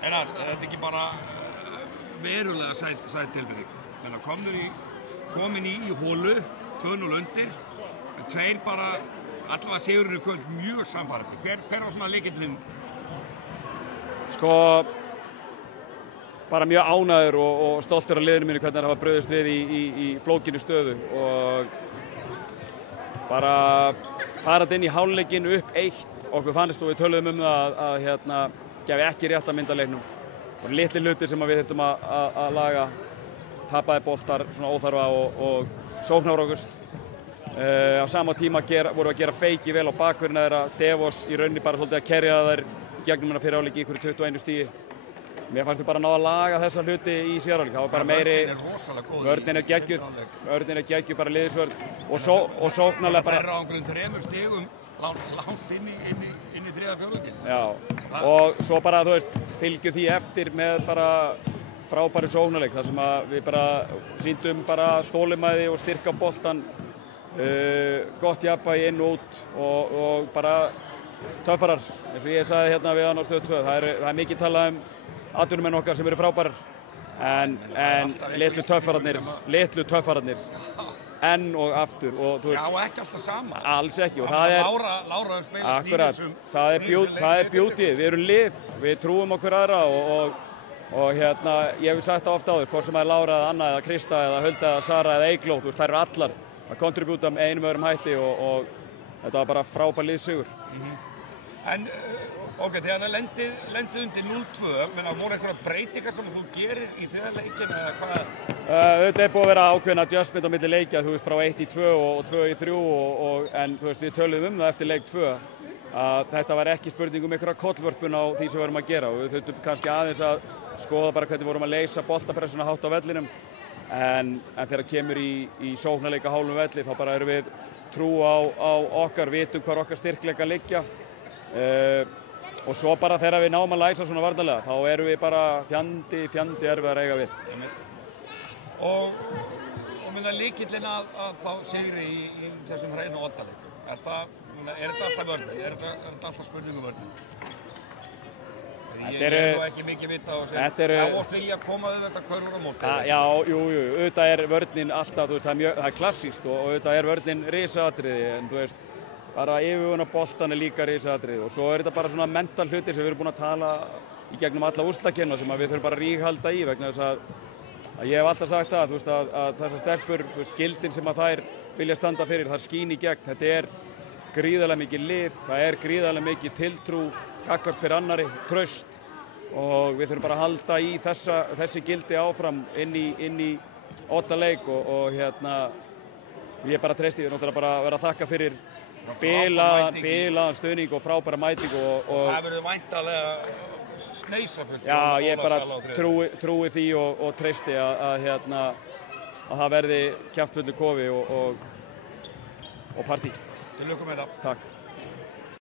þetta ekki bara verulega sæt tilfinning? Menna komin í hólu, 2-0 undir, tveir bara allavega sigurinn í kvöld mjög samfærandi. Hver var svona lykillinn? Sko, bara mjög ánægður og stoltur af liðinu mínu hvernig það hafa brugðist við í flókinni stöðu og bara farað inn í hálfleikinn upp 1. Okkur fannst og við töluðum það að gefi ekki rétta mynd af leiknum. Og litli hlutir sem við þurftum að laga, tapaði boltar svona óþarfa og sóknarfrákust. Á sama tíma vorum við að gera feiki vel á bakverðina þeirra, Devos í rauninni bara svolítið að kerja þær í gegnum hennar fyrir áleiki í ykkur 21 stigi. Mér fannst við bara ná að laga þessa hluti í síðarháleik. Það var bara meiri, vörnin er geggjuð, bara liðsvörn og sóknarlega bara. Það er á einhverjum 3 stigum langt inn í 3. fjórðunginn. Já, og svo bara, þú veist, fylgjum því eftir með bara frábæri sóknarleik, þar sem að við bara sýndum bara þolinmæði og styrka boltan, gott jafnvægi inn og út og bara töffarar, eins og ég sagði hérna við hann á stöð 2. Það er mikið talað atvinnumenn okkar sem eru frábærar en litlu töffararnir enn og aftur og þú veist. Já, ekki alltaf sama. Alls ekki og það er Lára spilast akkurat, það er beauty, við erum lið, við trúum á hver aðra og ég hef sagt það ofta áður, hvort sem það er Lára eða Anna eða Krista eða Hulda eða Sara eða Eygló, þú veist, þær eru allar að kontribúta með einum öðrum hætti og þetta var bara frábær liðsigur. En þegar það lendið undir 0-2, menna voru einhverja breytingar sem þú gerir í 3. leikinn eða hvað? Þetta er búið að vera ákveðin adjustment á milli leikja, þú veist, frá 1 í 2 og 2 í 3 en þú veist, við töluðum það eftir leik 2 að þetta var ekki spurning einhverja kollvörpun á því sem við vorum að gera og við þurftum kannski aðeins að skoða bara hvernig við vorum að leysa boltapressuna hátt á vellinum en þegar kemur í sóknarleika hálfum velli þá bara erum við trú á okkar, vitum hvar okkar styrkleika liggja og svo bara þegar við náum að læsa svona varnarlega þá erum við bara fjandi erfið að eiga við. Og minna lykillinn að þá sigri í þessum hreinu oddaleik. Er þetta alltaf vörnin? Er þetta alltaf spurningum vörnin? Ég hef ekki mikið vita á þessu. Ótt vilja koma þetta hverfur á móti. Já, jú, auðvitað er vörnin alltaf, það er klassískt og auðvitað er vörnin risaatriði en þú veist, bara yfirvuna boltan er líka risaatriði og svo er þetta bara svona mental hlutir sem við erum búin að tala í gegnum alla úrslitakeppnina sem við þurfum bara að ríghalda í vegna þess að ég hef alltaf sagt það, þú veist, að þessar stelpur, þú veist, gildin sem að þær vilja standa fyrir, það skín í gegn, þetta er gríðarlega mikið lið, það er gríðarlega mikið tiltrú, gagnvart hver annarri, traust og við þurfum bara að halda í þessi gildi áfram inn í oddaleik og ég bara treysti, við náttúrulega bara vera að þakka fyrir bilaðan stuðning og frábæra mæting og það verður væntanlega sneisafullt. Já, ég bara trúi því og treysti að það verði kjaftfullur kofi og partí. Til lukku með það. Takk.